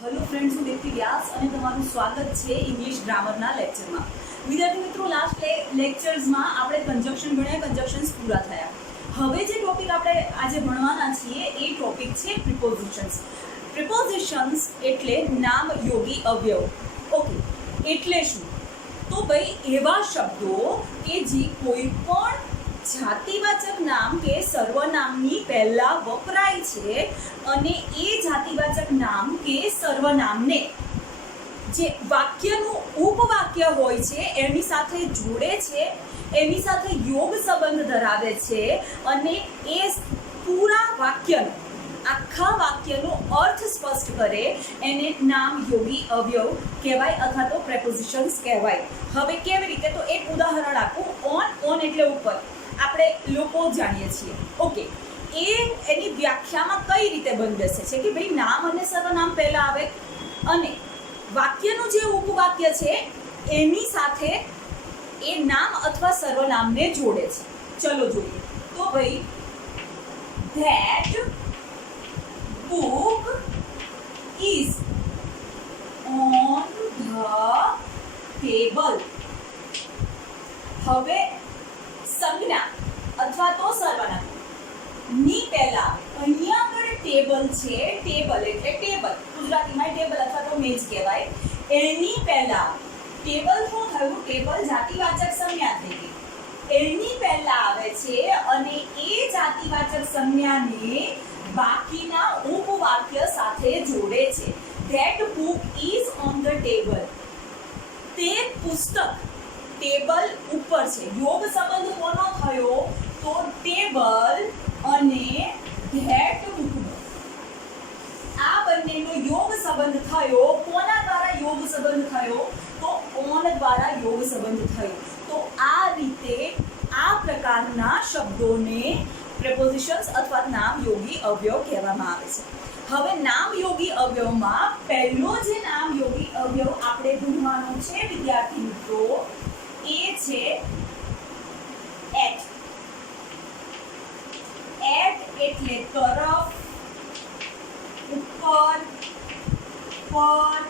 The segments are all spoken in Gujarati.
हेलो फ्रेंड्स, હું દેવતી વ્યાસ અને તમારું સ્વાગત છે ઇંગ્લિશ ગ્રામરના લેક્ચરમાં। વિદ્યાર્થી મિત્રો, લાસ્ટ લેક્ચર્સમાં આપણે કન્જક્શન ભણ્યા, કન્જક્શન્સ પૂરા થયા। હવે જે ટોપિક આપણે આજે ભણવાના છીએ એ ટોપિક છે પ્રિપોઝિશન્સ। પ્રિપોઝિશન્સ એટલે નામ યોગી અવયવ। ઓકે, એટલે શું? તો ભાઈ એવા શબ્દો કે જે કોઈ પણ જાતિવાચક નામ કે સર્વનામની પહેલા વપરાય છે અને એ જાતિવાચક નામ કે સર્વનામને જે વાક્યનું ઉપવાક્ય હોય છે એની સાથે જોડે છે, એની સાથે યોગ સંબંધ ધરાવે છે અને એ પૂરા વાક્યનો, આખા વાક્યનો અર્થ સ્પષ્ટ કરે, એને નામ યોગી અવયવ કહેવાય અથવા તો પ્રેપોઝિશન્સ કહેવાય। હવે કેવી રીતે? તો એક ઉદાહરણ આપું। ઓન એટલે ઉપર, આપણે લોકો જાણીએ છીએ। ઓકે, એની વ્યાખ્યામાં કઈ રીતે બંધ બેસે છે કે ભાઈ નામ અને સર્વનામ પહેલા આવે અને વાક્યનું જે ઉપવાક્ય છે એની સાથે એ નામ અથવા સર્વનામને જોડે છે। ચલો જોઈએ। તો ભાઈ that book is on the table। હવે સંજ્ઞા અથવા તો સર્વનામ ની પહેલા અહીંયા આગળ ટેબલ છે, ટેબલ એટલે ટેબલ, ગુજરાતીમાં ટેબલ અથવા તો મેજ કહેવાય। એની પહેલા ટેબલ શું થયું? ટેબલ જાતિવાચક સંજ્ઞા થઈ ગઈ, એની પહેલા આવે છે અને એ જાતિવાચક સંજ્ઞાને બાકીના ઉપવાક્ય સાથે જોડે છે। that book is on the table। તે પુસ્તક ટેબલ ઉપર છે। યોગ સંબંધ કોનો થયો? તો ટેબલ અને ધેટ બુકનો, આ બંનેનો યોગ સંબંધ થયો। કોના દ્વારા યોગ સંબંધ થયો? તો ઓન દ્વારા યોગ સંબંધ થયો। તો આ રીતે આ પ્રકારના શબ્દોને પ્રેપોઝિશન્સ અથવા નામ યોગી અવયવ કહેવામાં આવે છે। હવે નામ યોગી અવયવમાં પહેલો જે નામ યોગી અવયવ આપણે ભણવાનો છે વિદ્યાર્થી મિત્રો, એ છે એટ। એટ એટલે તરફ, ઉપર, પર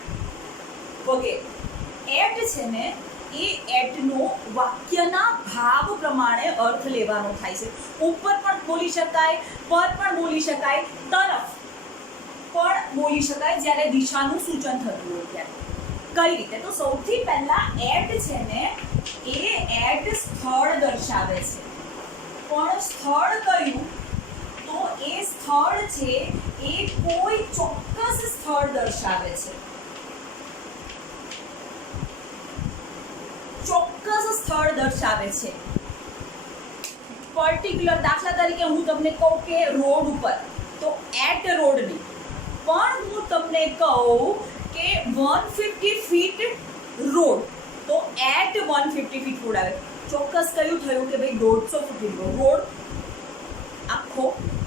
વગેરે। એટ છે ને એ એટનો વાક્યના ભાવ પ્રમાણે અર્થ લેવાનો થાય છે। ઉપર પણ બોલી શકાય, પર પણ બોલી શકાય, તરફ પણ બોલી શકાય જ્યારે દિશાનું સૂચન થતું હોય ત્યારે। કઈ રીતે? તો સૌથી પહેલા એટ છે ને એ એટ સ્થળ દર્શાવે છે, પણ સ્થળ કયું? તો એ સ્થળ છે એ કોઈ ચોક્કસ સ્થળ દર્શાવે છે, ચોક્કસ સ્થળ દર્શાવે છે। પર્ટિક્યુલર, દાખલા તરીકે હું તમને કહું કે રોડ ઉપર, તો એટ રોડ નહીં, પણ હું તમને કહું કે 150 ફીટ રોડ, તો એટ 150 ફીટ રોડ આવે। ચોક્કસ કયું થયું કે ભાઈ 150 ફૂટ રિંગ રોડ આખો,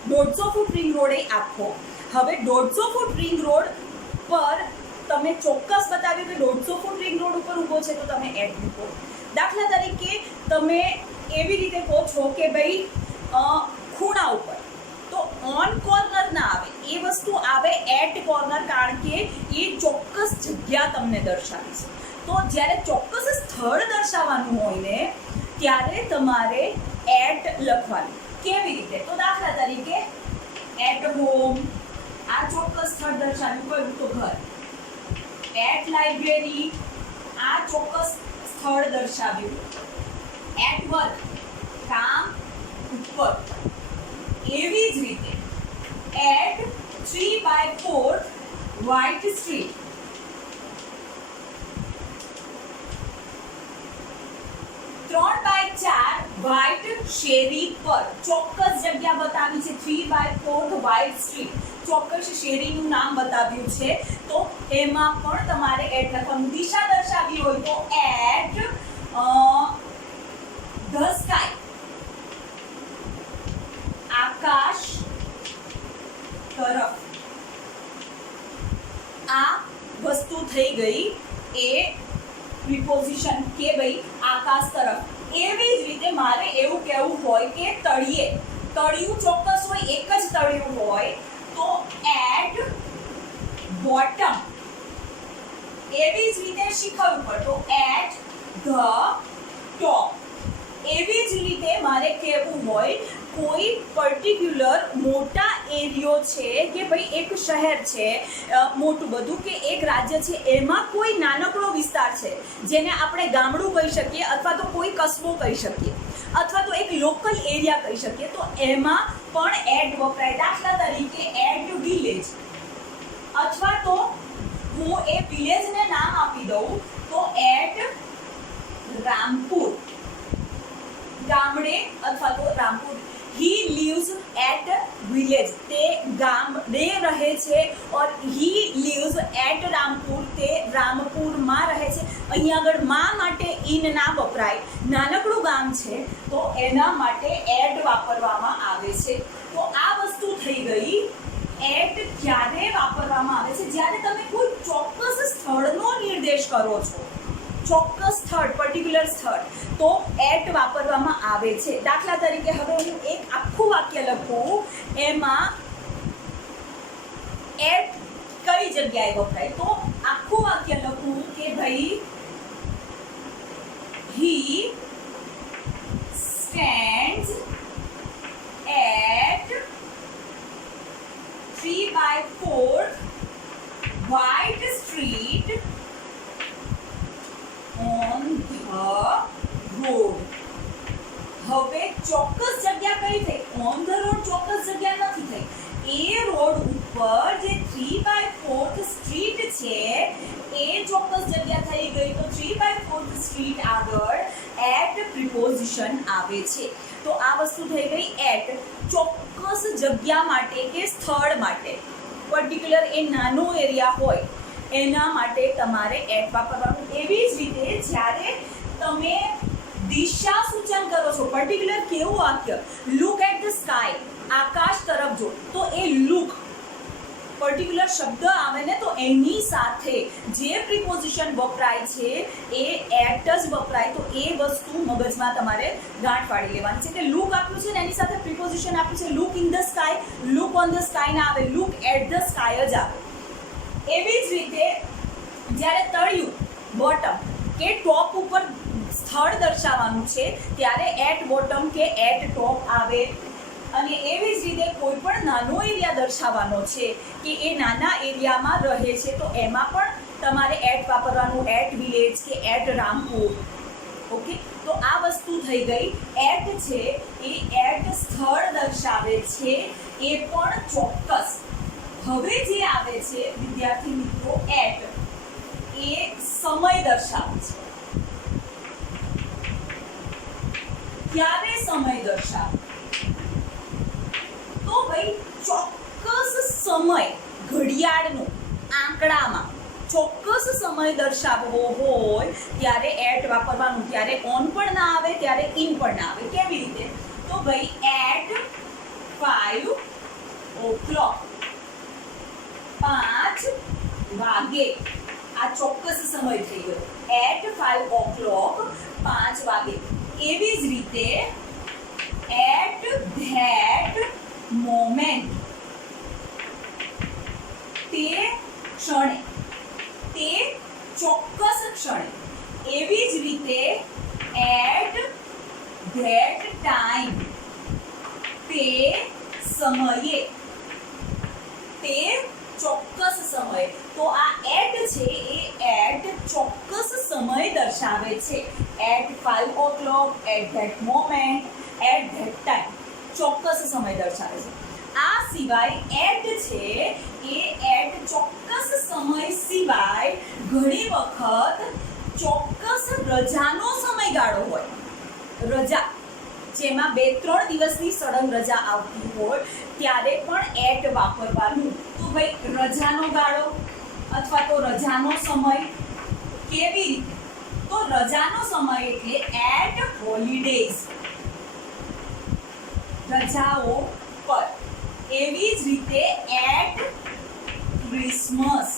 150 ફૂટ રિંગ રોડ એ આખો। હવે 150 ફૂટ રિંગ રોડ પર તમે ચોક્કસ બતાવ્યું કે 150 ફૂટ રિંગ રોડ ઉપર ઊભો છે તો તમે એટ મૂકો। દાખલા તરીકે તમે એવી રીતે કહો છો કે ભાઈ ખૂણા ઉપર, તો ઓન કોર્નર ના આવે, એ વસ્તુ આવે એટ કોર્નર, કારણ કે એ ચોક્કસ જગ્યા તમને દર્શાવી છે। તો જ્યારે ચોક્કસ સ્થળ દર્શાવવાનું હોય ને ત્યારે તમારે એટ લખવાનું। કેવી રીતે? તો દાખલા તરીકે એટ હોમ, આ ચોક્કસ સ્થળ દર્શાવ્યું, કયું? તો ઘર। એટ લાઇબ્રેરી, આ ચોક્કસ સ્થળ દર્શાવ્યું। એટ વર્ક, કામ ઉપર। એવી જ રીતે એટ 3/4 વ્હાઇટ સ્ટ્રીટ, 3/4 વ્હાઇટ શેરી પર, ચોક્કસ જગ્યા બતાવી છે। 3/4 વ્હાઇટ સ્ટ્રીટ, ચોક્કસ શેરીનું નામ બતાવ્યું છે, તો એમાં પણ તમારે એટ લખવાનું। દિશા દર્શાવી હોય તો એટ ધ સ્કાય, આકાશ તરફ। આ વસ્તુ થઈ ગઈ એ પ્રિપોઝિશન કે ભાઈ આકાશ તરફ। એવી જ રીતે મારે એવું કહેવું હોય કે તળિયે, તળિયું ચોક્કસ હોય, એક જ તળિયું હોય, તો એટ બોટમ। એવી જ રીતે શિખર ઉપર, તો એટ ધ ટોપ. એવી જ રીતે મારે કહેવું હોય કોઈ પર્ટિક્યુલર મોટા એરિયો છે કે ભાઈ એક શહેર છે મોટું બધું કે એક રાજ્ય છે, એમાં કોઈ નાનકડો વિસ્તાર છે જેને આપણે ગામડું કહી શકીએ અથવા તો કોઈ કસ્બો કહી શકીએ અથવા તો એક લોકલ એરિયા કહી શકીએ, તો એમાં પણ એટ વપરાય. દાખલા તરીકે એટ વિલેજ, અથવા તો હું એ વિલેજને નામ આપી દઉં તો એટ રામપુર, ગામડે અથવા તો Rampur. He lives at village, તે ગામડે રહે છે, और he lives at રામપુર, તે રામપુરમાં રહે છે. અહીંયા આગળ માં માટે ઇન ના વપરાય, નાનકડું ગામ છે તો એના માટે એટ વાપરવામાં આવે છે. તો આ વસ્તુ થઈ ગઈ. એટ ક્યારે વાપરવામાં આવે છે? જ્યારે તમે કોઈ ચોક્કસ સ્થળનો નિર્દેશ કરો છો, ચોક્કસ સ્થળ, પર્ટિક્યુલર સ્થળ, તો એટ વાપરવામાં આવે છે. દાખલા તરીકે હવે હું એક આખું વાક્ય લખું, એમાં એટ કઈ જગ્યાએ વપરાય, તો આખું વાક્ય લખું કે ભાઈ he stands at 3/4 White Street on the road. હવે ચોક્કસ જગ્યા કઈ થઈ? ઓન ધ રોડ ચોક્કસ જગ્યા નથી થઈ. એ રોડ ઉપર જે 3/4 સ્ટ્રીટ છે એ ચોક્કસ જગ્યા થઈ ગઈ. તો 3/4 સ્ટ્રીટ આગળ એટ પ્રિપોઝિશન આવે છે. તો આ વસ્તુ થઈ ગઈ એટ, ચોક્કસ જગ્યા માટે કે સ્થળ માટે, પર્ટિક્યુલર એ નાનો એરિયા હોય એના માટે તમારે એટ વાપરવાનું. એવી જ રીતે જ્યારે તમે દિશા સૂચન કરો છો, પર્ટિક્યુલર કેવું વાક્ય, લુક એટ ધ સ્કાય, આકાશ તરફ જો, તો એ લુક પર્ટિક્યુલર શબ્દ આવે ને તો એની સાથે જે પ્રિપોઝિશન વપરાય છે એ એટ જ વપરાય. તો એ વસ્તુ મગજમાં તમારે ગાંઠ પાડી લેવાની છે કે લુક આપ્યું છે ને એની સાથે પ્રિપોઝિશન આપ્યું છે, look in the sky, look on the sky ના આવે, લુક એટ ધ સ્કાય જ આવે. એવી જ રીતે જ્યારે તળિયું, બોટમ કે ટોપ ઉપર સ્થળ દર્શાવવાનું છે ત્યારે એટ બોટમ કે એટ ટોપ આવે. અને એવી જ રીતે કોઈ પણ નાનો એરિયા દર્શાવવાનો છે કે એ નાના એરિયામાં રહે છે તો એમાં પણ તમારે એટ વાપરવાનું, એટ વિલેજ કે એટ રામપુર. ઓકે, તો આ વસ્તુ થઈ ગઈ. એટ છે એ એટ સ્થળ દર્શાવે છે, એ પણ ચોક્કસ. હવે જે આવે છે વિદ્યાર્થી મિત્રો, એટ એ સમય દર્શાવે છે. ક્યારે સમય દર્શાવે? તો ભાઈ ચોક્કસ સમય, ઘડિયાળનો આંકડામાં ચોક્કસ સમય દર્શાવવો હોય ત્યારે એટ વાપરવાનું. ત્યારે ઓન પણ ના આવે, ત્યારે ઇન પણ ના આવે. કેવી રીતે? તો ભાઈ એટ 5 o'clock, 5 વાગે, આ ચોક્કસ સમય થઈ ગયો. એટ 5 o'clock, 5 વાગે. એવી જ રીતે એટ ધેટ મોમેન્ટ, તે ક્ષણે, તે ચોક્કસ ક્ષણે. એવી જ રીતે એટ ધેટ ટાઈમ, તે સમયે, તે ચોક્કસ સમય. તો આ એટ છે એ એટ ચોક્કસ સમય દર્શાવે છે. At 5 o'clock, at that moment, at that time, ચોક્કસ સમય દર્શાવે છે. આ સિવાય એટ છે એ એટ ચોક્કસ સમય સિવાય ઘણી વખત ચોક્કસ રજાનો સમયગાળો હોય, રજા જેમાં 2-3 દિવસની સળંગ રજા આવતી હોય ત્યારે પણ એટ વાપરવાનું. તો ભાઈ રજાનો ગાળો અથવા તો રજાનો સમય કેવી રીતે? તો રજાનો સમય એટલે એટ હોલિડેઝ, રજાઓ પર. એવી જ રીતે એટ ક્રિસમસ,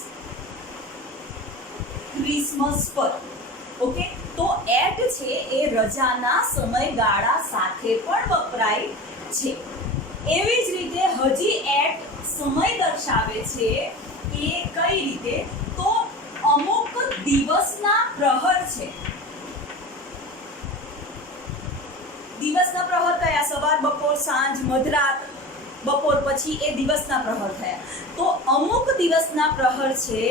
ક્રિસમસ પર. ઓકે, તો એટ છે એ રજાના સમયગાળા સાથે પણ વપરાય છે. એવી જ રીતે હજી એટ સમય દર્શાવે છે એ કઈ રીતે? તો અમુક દિવસના પ્રહર છે, દિવસના પ્રહર કયા? સવાર, બપોર, સાંજ, મધરાત, બપોર પછી એ દિવસના પ્રહર થયા. તો અમુક દિવસના પ્રહર છે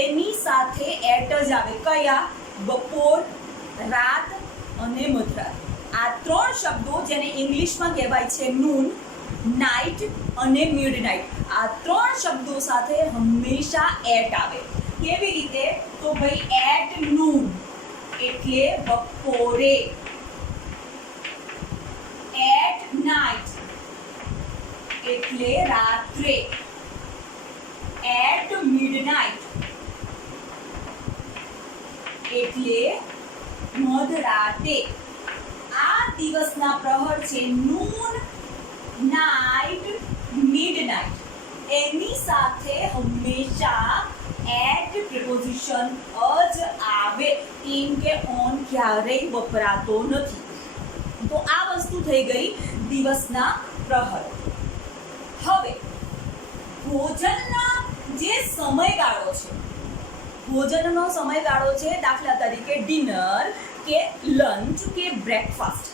એની સાથે એટ જ આવે. કયા? બપોર, રાત અને મધરાત. આ ત્રણ શબ્દો જેને ઇંગ્લિશમાં કહેવાય છે નૂન, નાઇટ અને મિડનાઇટ. આ ત્રણ શબ્દો સાથે હંમેશા એટ આવે. કેવી રીતે? તો ભાઈ એટ નૂન એટલે બપોરે, એટ નાઇટ એટલે રાત્રે, એટ મિડનાઇટ એટલે મધરાતે. આ દિવસના પ્રહર છે નૂન, નાઇટ, મિડનાઇટ. એની સાથે હંમેશા એટ પ્રિપોઝિશન જ આવે. ઇન કે ઓન ક્યારેય વપરાતો નથી. તો આ વસ્તુ થઈ ગઈ દિવસના પ્રહર. હવે ભોજનના જે સમયગાળો છે, ભોજનનો સમયગાળો છે, દાખલા તરીકે ડિનર કે લંચ કે બ્રેકફાસ્ટ,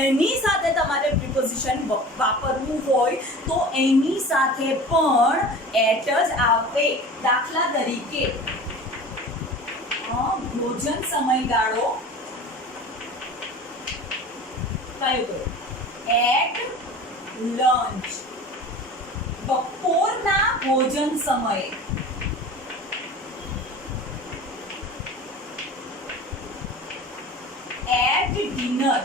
એની સાથે તમારે પ્રિપોઝિશન વાપરવું હોય તો એની સાથે પણ એટ જ આવે. દાખલા તરીકે ભોજન સમયગાળો કયો? At lunch. બપોરના ભોજન સમયે એટ ડિનર.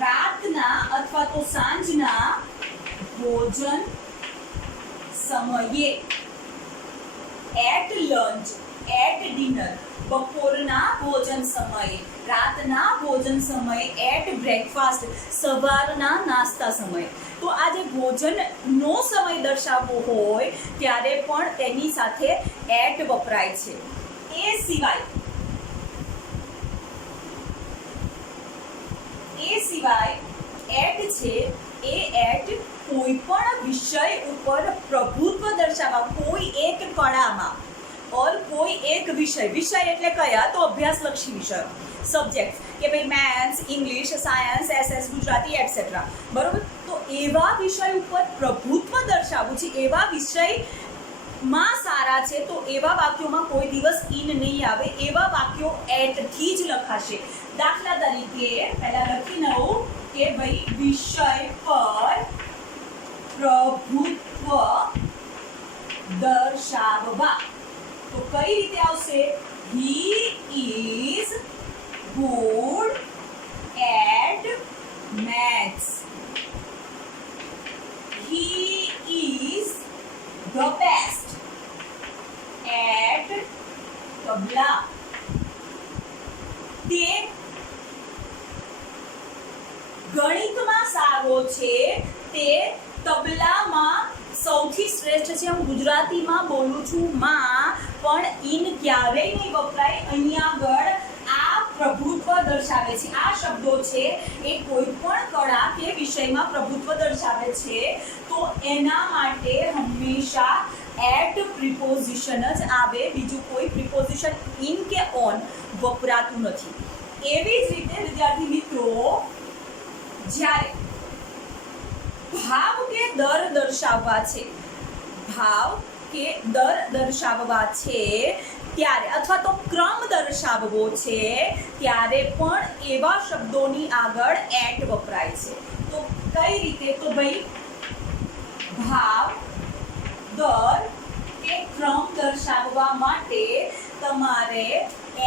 રાતના અથવા તો સાંજના ભોજન સમયે એટ લંચ, એટ ડિનર. બપોરના ભોજન સમયે, રાતના ભોજન સમયે, એટ બ્રેકફાસ્ટ, સવારના નાસ્તા સમયે. તો આ જે ભોજનનો સમય દર્શાવવો હોય ત્યારે પણ તેની સાથે એટ વપરાય છે. એ સિવાય એટ છે એ એટ કોઈ પણ વિષય ઉપર પ્રભુત્વ દર્શાવવા, કોઈ એક કળામાં ઓર કોઈ એક વિષય, વિષય એટલે કયા? તો અભ્યાસલક્ષી વિષયો, સબ્જેક્ટ કે ભાઈ maths, English, science, SS, Gujarati etcetera. બરોબર? તો એવા વિષય ઉપર પ્રભુત્વ દર્શાવવું છે, એવા વિષયમાં સારા છે તો એવા વાક્યોમાં કોઈ દિવસ ઇન નહીં આવે. એવા વાક્યો એટથી જ લખાશે. દાખલા તરીકે પહેલા લખી લઉં કે ભાઈ વિષય પર પ્રભુત્વ દર્શાવવા. તો કઈ રીતે આવશે? He is good at maths. He is the best at tabla. તે ગણિતમાં સારો છે, તે તબલામાં સૌથી શ્રેષ્ઠ છે. હું ગુજરાતીમાં બોલું છું માં, પણ ઇન ક્યારેય નહીં વપરાય. અહીંયા આગળ આ પ્રભુત્વ દર્શાવે છે. આ શબ્દો છે એ કોઈ પણ કળા કે વિષયમાં પ્રભુત્વ દર્શાવે છે તો એના માટે હંમેશા એટ પ્રિપોઝિશન જ આવે. બીજું કોઈ પ્રિપોઝિશન ઇન કે ઓન વપરાતું નથી. એવી જ રીતે વિદ્યાર્થી મિત્રો, જ્યારે ભાવ કે દર દર્શાવવા છે, ભાવ કે દર દર્શાવવા છે ત્યારે, અથવા તો ક્રમ દર્શાવવો છે ત્યારે પણ એવા શબ્દોની આગળ એટ વપરાય છે. તો કઈ રીતે? તો ભાઈ ભાવ, દર કે ક્રમ દર્શાવવા માટે તમારે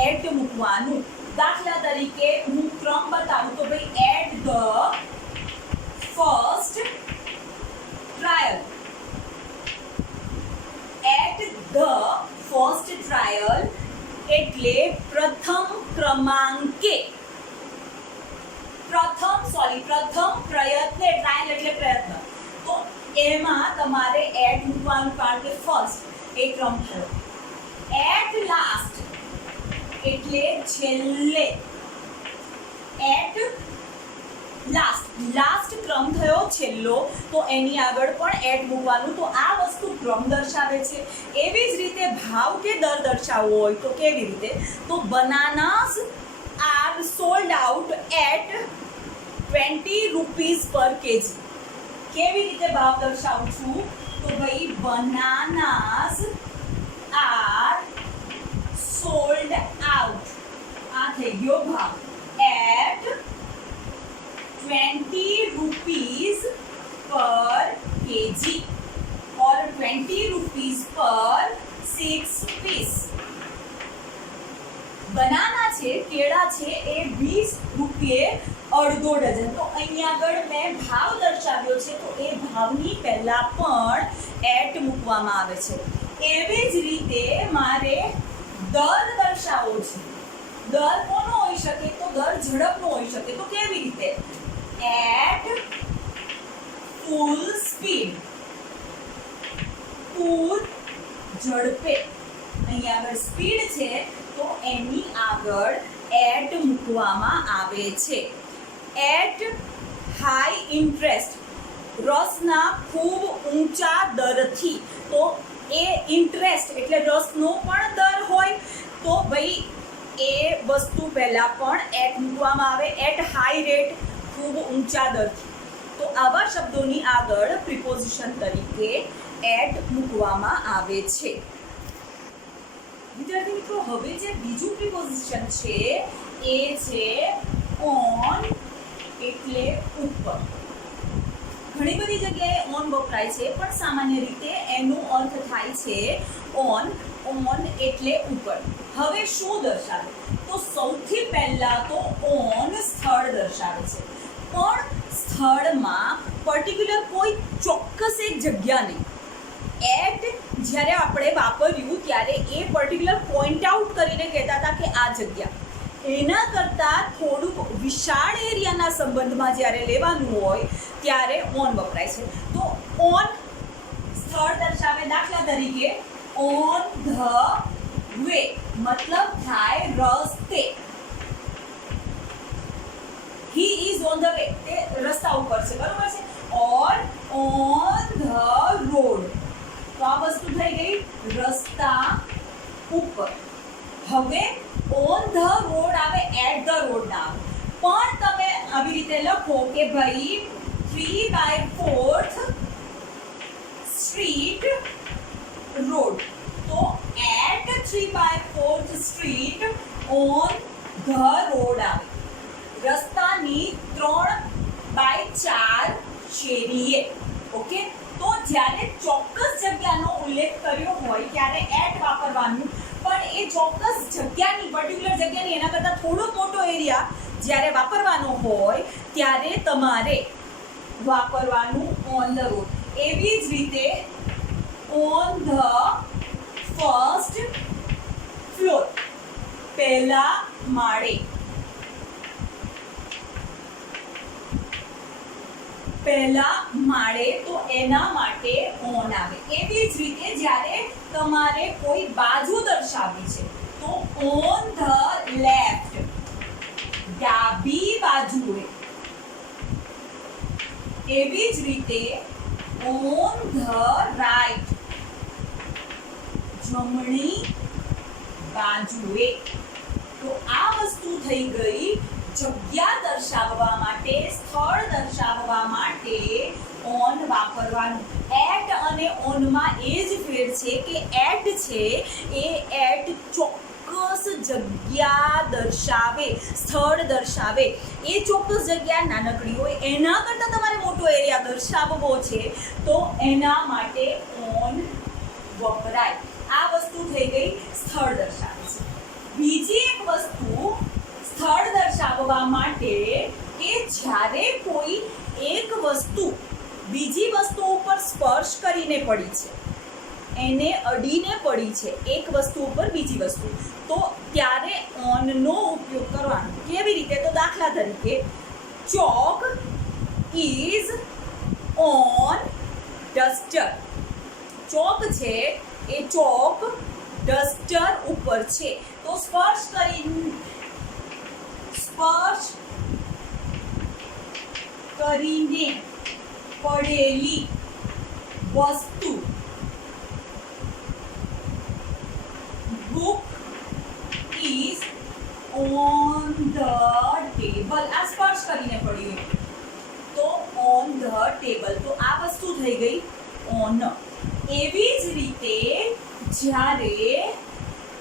એટ મૂકવાનું. દાખલા તરીકે હું ક્રમ બતાવું તો ભાઈ at the first trial. At the first trial એટલે પ્રથમ ક્રમાંકે. પ્રથમ પ્રયત્ન, ટ્રાયલ એટલે પ્રયત્ન. તો એમાં તમારે એટ મૂકવાનું કારણ કે ફર્સ્ટ એ ક્રમ થયો. એટ લાસ્ટ એટલે છેલ્લે. એટ લાસ્ટ ક્રમ થયો છેલ્લો, તો એની આગળ પણ એટ મૂકવાનું. તો આ વસ્તુ ક્રમ દર્શાવે છે. એવી જ રીતે ભાવ કે દર દર્શાવવો હોય તો કેવી રીતે? તો bananas are sold out at 20 rupees per KG. કેવી રીતે ભાવ દર્શાવું છું? તો ભાઈ બનાનાસ આર સોલ્ડ આઉટ, આ થઈ ગયો ભાવ, at 20 rupees per kg or 20 rupees per 6 piece. Banana છે, કેળા છે, એ 20 રૂપિયે અડધો ડઝન. તો અહીંયા આગળ મેં ભાવ દર્શાવ્યો છે, તો એ ભાવની પહેલા પણ એટ મૂકવામાં આવે છે. એવી જ રીતે મારે દર દર્શાવવો છે. દર કોનો હોઈ શકે? તો દર ઝડપનો હોઈ શકે. તો કેવી રીતે? એટ ફૂલ સ્પીડ, ફૂલ ઝડપે. અહીંયા આગળ સ્પીડ છે તો એની આગળ એટ મૂકવામાં આવે છે. એટ હાઈ ઇન્ટરેસ્ટ, રસના ખૂબ ઊંચા દરથી. તો એ ઇન્ટરેસ્ટ એટલે રસનો પણ દર હોય, તો ભાઈ એ વસ્તુ પહેલા પણ એટ મૂકવામાં આવે. એટ હાઈ રેટ, ખૂબ ઊંચા દરથી. તો આવા શબ્દોની આગળ પ્રિપોઝિશન તરીકે એટ મૂકવામાં આવે છે. વિદ્યાર્થી મિત્રો, હવે જે બીજું પ્રિપોઝિશન છે એ છે ઓન એટલે ઉપર. ઘણી બધી જગ્યાએ ઓન વપરાય છે, પણ સામાન્ય રીતે એનો અર્થ થાય છે ઓન. ઓન એટલે ઉપર. હવે શું દર્શાવે? તો સૌથી પહેલા તો ઓન સ્થળ દર્શાવે છે, પણ સ્થળમાં પર્ટિક્યુલર કોઈ ચોક્કસ એક જગ્યા નહીં. એટ જ્યારે આપણે વાપર્યું ત્યારે એ પર્ટિક્યુલર પોઈન્ટ આઉટ કરીને કહેતા હતા કે આ જગ્યા. એના કરતાં થોડુંક વિશાળ એરિયાના સંબંધમાં જ્યારે લેવાનું હોય ત્યારે ઓન વપરાય છે. તો ઓન સ્થળ દર્શાવે. દાખલા તરીકે ઓન ધ વે મતલબ થાય રસ્તે. He is on the way, તે રસ્તા ઉપર છે, બરોબર છે. ઓર ઓન ધ રોડ, તો આ વસ્તુ થઈ ગઈ રસ્તા ઉપર. હવે ઓન ધ રોડ આવે, એટ ધ રોડ ના આવે. પણ તમે આવી રીતે લખો કે ભાઈ 3/4 સ્ટ્રીટ રોડ. તો at 3/4 street on the road આવે. રસ્તાની 3/4 શેરીએ. ઓકે, તો જ્યારે ચોક્કસ જગ્યાનો ઉલ્લેખ કર્યો હોય ત્યારે એટ વાપરવાનું. પણ એ ચોક્કસ જગ્યાની, પર્ટિક્યુલર જગ્યાની, એના કરતાં થોડો મોટો એરિયા જ્યારે વાપરવાનો હોય ત્યારે તમારે વાપરવાનું ઓન ધ રોડ. એવી જ રીતે ઓન ધ ફર્સ્ટ ફ્લોર, પહેલા માળે. પહેલા માળે, તો એના માટે ઓન આવે. એવી જ રીતે જ્યારે તમારે કોઈ બાજુ દર્શાવવી છે તો ઓન ધ લેફ્ટ, ડાબી બાજુએ. એવી જ રીતે ઓન ધ રાઈટ, જમણી બાજુએ. તો આ વસ્તુ થઈ ગઈ જગ્યા દર્શાવવા માટે, સ્થળ દર્શાવવા માટે ઓન વાપરવાનું. એટ અને ઓનમાં એ જ ફેર છે કે એટ છે એ એટ ચોક્કસ જગ્યા દર્શાવે, સ્થળ દર્શાવે. એ ચોક્કસ જગ્યા નાનકડી હોય, એના કરતાં તમારે મોટો એરિયા દર્શાવવો છે તો એના માટે ઓન વપરાય. આ વસ્તુ થઈ ગઈ સ્થળ દર્શાવે છે. બીજી એક વસ્તુ સ્થળ દર્શાવવા માટે કે જ્યારે કોઈ એક વસ્તુ બીજી વસ્તુ ઉપર સ્પર્શ કરીને પડી છે, એને અડીને પડી છે એક વસ્તુ ઉપર બીજી વસ્તુ, તો ત્યારે ઓનનો ઉપયોગ કરવાનો. કેવી રીતે? તો દાખલા તરીકે ચોક ઇઝ ઓન ડસ્ટર. ચોક છે એ ચોક ડસ્ટર ઉપર છે. તો સ્પર્શ કરીને પડેલી વસ્તુ, book is on the table. આ સ્પર્શ કરીને પડ્યું તો on the table, તો આ વસ્તુ થઈ ગઈ on. એવી જ રીતે જ્યારે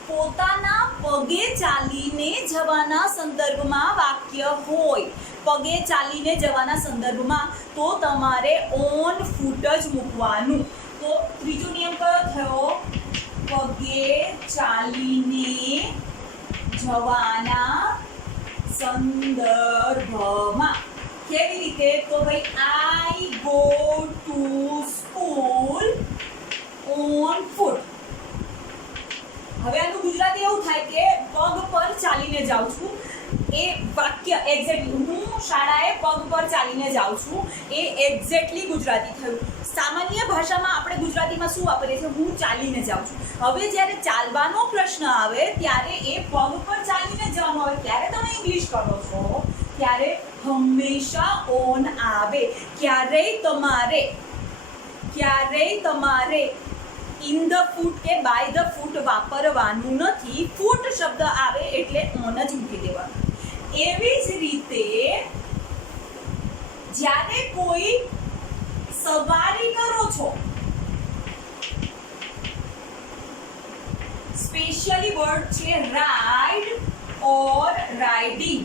પોતાના પગે ચાલીને જવાના સંદર્ભમાં વાક્ય હોય, પગે ચાલીને જવાના સંદર્ભમાં, તો તમારે ઓન ફૂટ જ મૂકવાનું. તો ત્રીજો નિયમ કયો થયો? પગે ચાલીને જવાના સંદર્ભમાં. કેવી રીતે? તો ભાઈ I go to school on foot. હવે આનું ગુજરાતી એવું થાય કે પગ પર ચાલીને જાઉં છું. એ વાક્ય એક્ઝેક્ટલી હું શાળાએ પગ પર ચાલીને જાઉં છું, એ એક્ઝેક્ટલી ગુજરાતી થયું. સામાન્ય ભાષામાં આપણે ગુજરાતીમાં શું વાપરીએ છીએ? હું ચાલીને જાઉં છું. હવે જ્યારે ચાલવાનો પ્રશ્ન આવે ત્યારે એ પગ પર ચાલીને જવાનું આવે ત્યારે તમે ઇંગ્લિશ કરો છો ત્યારે હંમેશા ઓન આવે. ક્યારેય તમારે ઇન ધ ફૂટ કે બાય ધ ફૂટ વાપરવાનું નથી. ફૂટ શબ્દ આવે એટલે ઓન જ મૂકી દેવાનું. એવી જ રીતે જ્યારે કોઈ સવારી કરો છો, સ્પેશિયલી વર્ડ છે રાઇડ ઓર રાઇડિંગ.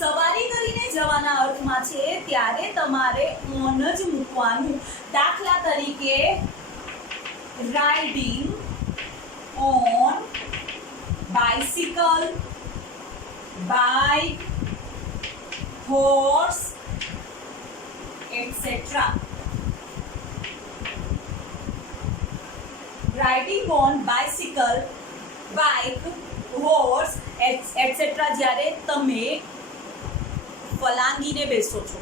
સવારી કરીને જવાના અર્થમાં છે ત્યારે તમારે ઓન જ મૂકવાનું. દાખલા તરીકે riding on bicycle, bike, horse etcetera. Riding on bicycle, bike, horse etcetera જ્યારે તમે ફલાંગીને બેસો છો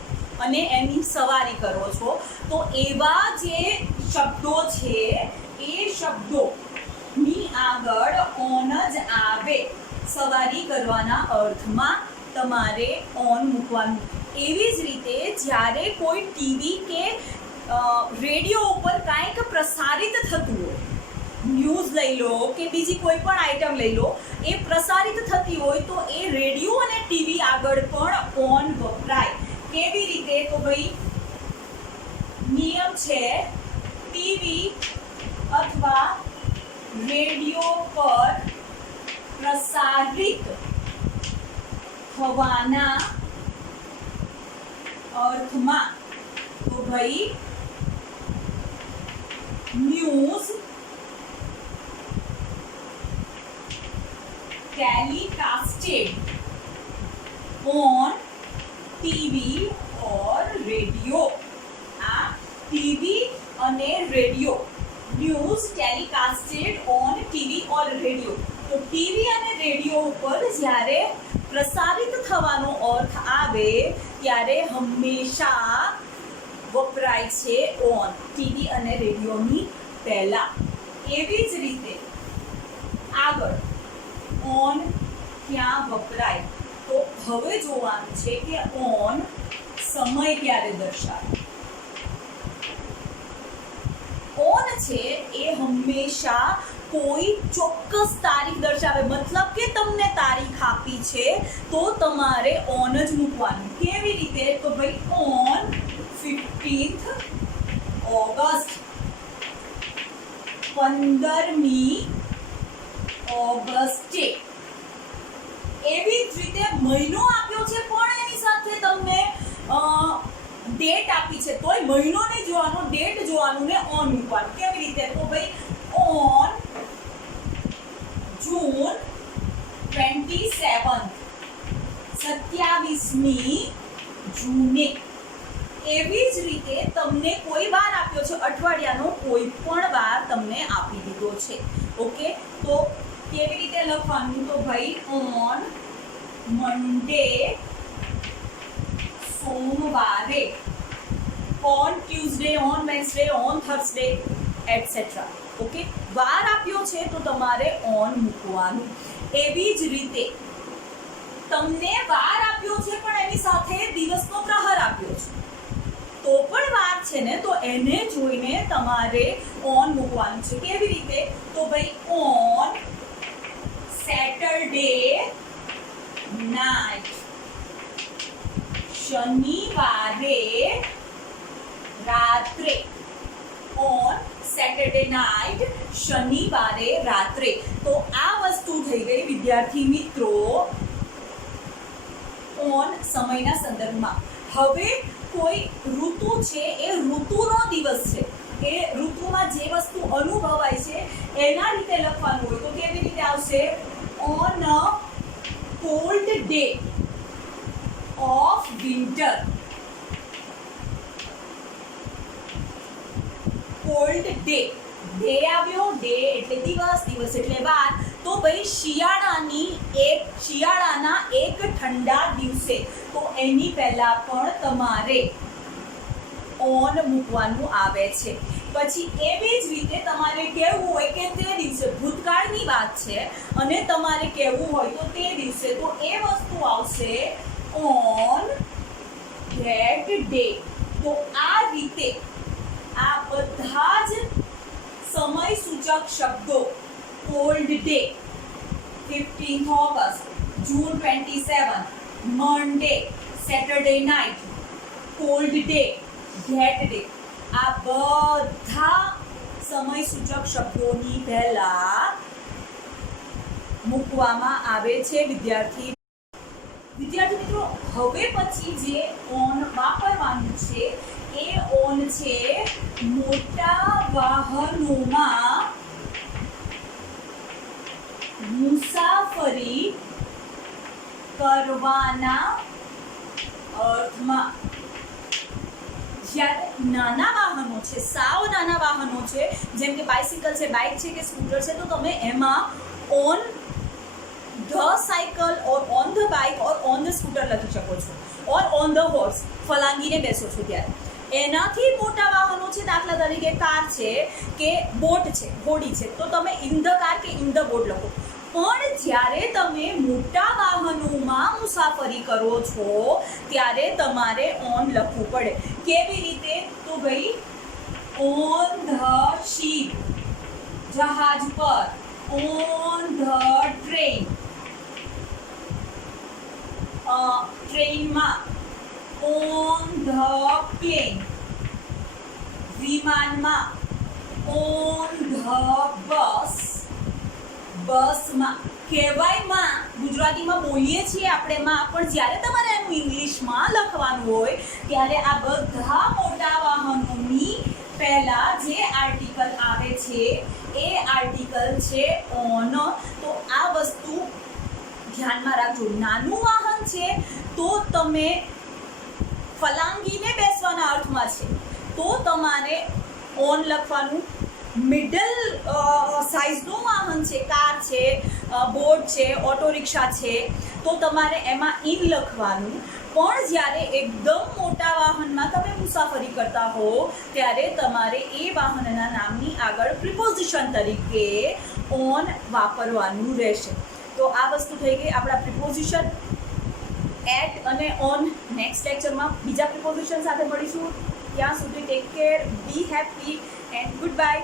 અને એની સવારી કરો છો, તો એવા જે શબ્દો છે એ શબ્દોની આગળ ઓન જ આવે. સવારી કરવાના અર્થમાં તમારે ઓન મૂકવાનું. એવી જ રીતે જ્યારે કોઈ ટીવી કે રેડિયો ઉપર કાંઈક પ્રસારિત થતું હોય, ન્યૂઝ લઈ લો કે બીજી કોઈ પણ આઈટમ લઈ લો, એ પ્રસારિત થતી હોય તો એ રેડિયો અને ટીવી આગળ પણ ઓન વપરાય. કેવી રીતે? તો ભાઈ નિયમ છે ટીવી અથવા રેડિયો પર પ્રસારિત થવાના અર્થમાં. તો ભાઈ news telecasted on TV or radio. આ ટીવી અને radio, news telecasted on TV or radio. તો ટીવી અને રેડિયો ઉપર જ્યારે પ્રસારિત થવાનો અર્થ આવે ત્યારે હંમેશા વપરાય છે ઓન, ટીવી અને રેડિયોની પહેલા. એવી જ રીતે આગળ ઓન ક્યાં વપરાય? તો હવે જોવાનું છે કે ઓન સમય ક્યારે દર્શાવે. ઓન છે એ હંમેશા કોઈ ચોક્કસ તારીખ દર્શાવે. મતલબ કે તમને તારીખ આપી છે તો તમારે ઓન જ મૂકવાનું. કેવી રીતે? તો ભાઈ ઓન 15th ઓગસ્ટ, 15મી ઓગસ્ટે. એવી જ રીતે મહિનો આપ્યો છે પણ એની સાથે તમને ડેટ આપી છે તોય મહિનો નહીં જોવાનો, ડેટ જોવાનું ને ઓન મૂકવાનું. કેવી રીતે? તો ભાઈ ઓન જૂન 27, 27મી જૂને. એવી જ રીતે તમને કોઈ વાર આપ્યો છે, અઠવાડિયાનો કોઈ પણ વાર તમને આપી દીધો છે. ઓકે, તો કેવી રીતે લખવાનું? તો ભાઈ ઓન મંડે સોમવારે, on Tuesday, on Wednesday, on Thursday etcetera. Okay, વાર આપ્યો છે તો તમારે ઓન મૂકવાનું. એવી જ રીતે તમને વાર આપ્યો છે પણ એની સાથે દિવસનો પ્રહર આપ્યો છે, તો પણ વાર છે ને, તો એને જોઈને તમારે ઓન મૂકવાનું છે. કેવી રીતે? તો ભાઈ ઓન સેટરડે નાઇટ, શનિવારે રાત્રે. ઓન સેટરડે નાઇટ, શનિવારે રાત્રે. તો આ વસ્તુ થઈ ગઈ વિદ્યાર્થી મિત્રો ઓન સમયના સંદર્ભમાં. હવે કોઈ ઋતુ છે, એ ઋતુનો દિવસ છે, એ ઋતુમાં જે વસ્તુ અનુભવાય છે એના રીતે લખવાનું હોય તો કેવી રીતે આવશે? On a cold day of winter. Cold day, day આવ્યો, ડે એટલે દિવસ, દિવસ એટલે વાર. તો ભાઈ શિયાળાના એક ઠંડા દિવસે, તો એની પહેલા પણ તમારે ઓન મૂકવાનું આવે છે. પછી એવી જ રીતે તમારે કહેવું હોય કે તે દિવસે, ભૂતકાળની વાત છે અને તમારે કહેવું હોય તો તે દિવસે, તો એ વસ્તુ આવશે ઓન ધેટ ડે. તો આ રીતે આ બધા જ સમય સૂચક શબ્દો, cold day, 15th August, June 27, Monday, Saturday night, cold day, that day, આ બધા સમય સૂચક શબ્દોની પહેલા મૂકવામાં આવે છે વિદ્યાર્થી મિત્રો. હવે પછી જે ઓન વાપરવાનું છે એ ઓન છે મોટા વાહનોમાં મુસાફરી કરવાના અર્થમાં. જ્યારે નાના વાહનો છે, સાવ નાના વાહનો છે, જેમ કે બાઇસિકલ છે, બાઇક છે કે સ્કૂટર છે, તો તમે એમાં on the cycle or on the bike or on the scooter લખી શકો છો, ઓર ઓન ધ હોર્સ ફલાંગીને બેસો છો ત્યારે. એનાથી મોટા વાહનો છે, દાખલા તરીકે કાર છે કે બોટ છે, હોડી છે, તો તમે ઇન ધ કાર કે ઇન ધ બોટ લખો. પણ જ્યારે તમે મોટા વાહનોમાં મુસાફરી કરો છો ત્યારે તમારે ઓન લખવું પડે. કેવી રીતે? તો ભાઈ ઓન ધ શીપ, જહાજ પર. ઓન ધ ટ્રેન, ટ્રેનમાં. ઓન ધ પ્લેન, વિમાનમાં. ઓન ધ બસ, બસમાં. કહેવાયમાં ગુજરાતીમાં બોલીએ છીએ આપણે માં, પણ જ્યારે તમારે એનું ઇંગ્લિશમાં લખવાનું હોય ત્યારે આ બધા મોટા વાહનોની પહેલા જે આર્ટિકલ આવે છે એ આર્ટિકલ છે ઓન. તો આ વસ્તુ ધ્યાનમાં રાખજો. નાનું વાહન છે તો તમે ફલાંગીને બેસવાના અર્થમાં છે તો તમારે ઓન લખવાનું. મિડલ સાઇઝનું વાહન છે, કાર છે, બોટ છે, ઓટો રિક્ષા છે, તો તમારે એમાં ઇન લખવાનું. પણ જ્યારે એકદમ મોટા વાહનમાં તમે મુસાફરી કરતા હો ત્યારે તમારે એ વાહનના નામની આગળ પ્રિપોઝિશન તરીકે ઓન વાપરવાનું રહેશે. તો આ વસ્તુ થઈ ગઈ આપણા પ્રિપોઝિશન, એટ અને ઓન. નેક્સ્ટ લેક્ચરમાં બીજા પ્રિપોઝિશન સાથે મળીશું. ત્યાં સુધી take care, B happy and good bye.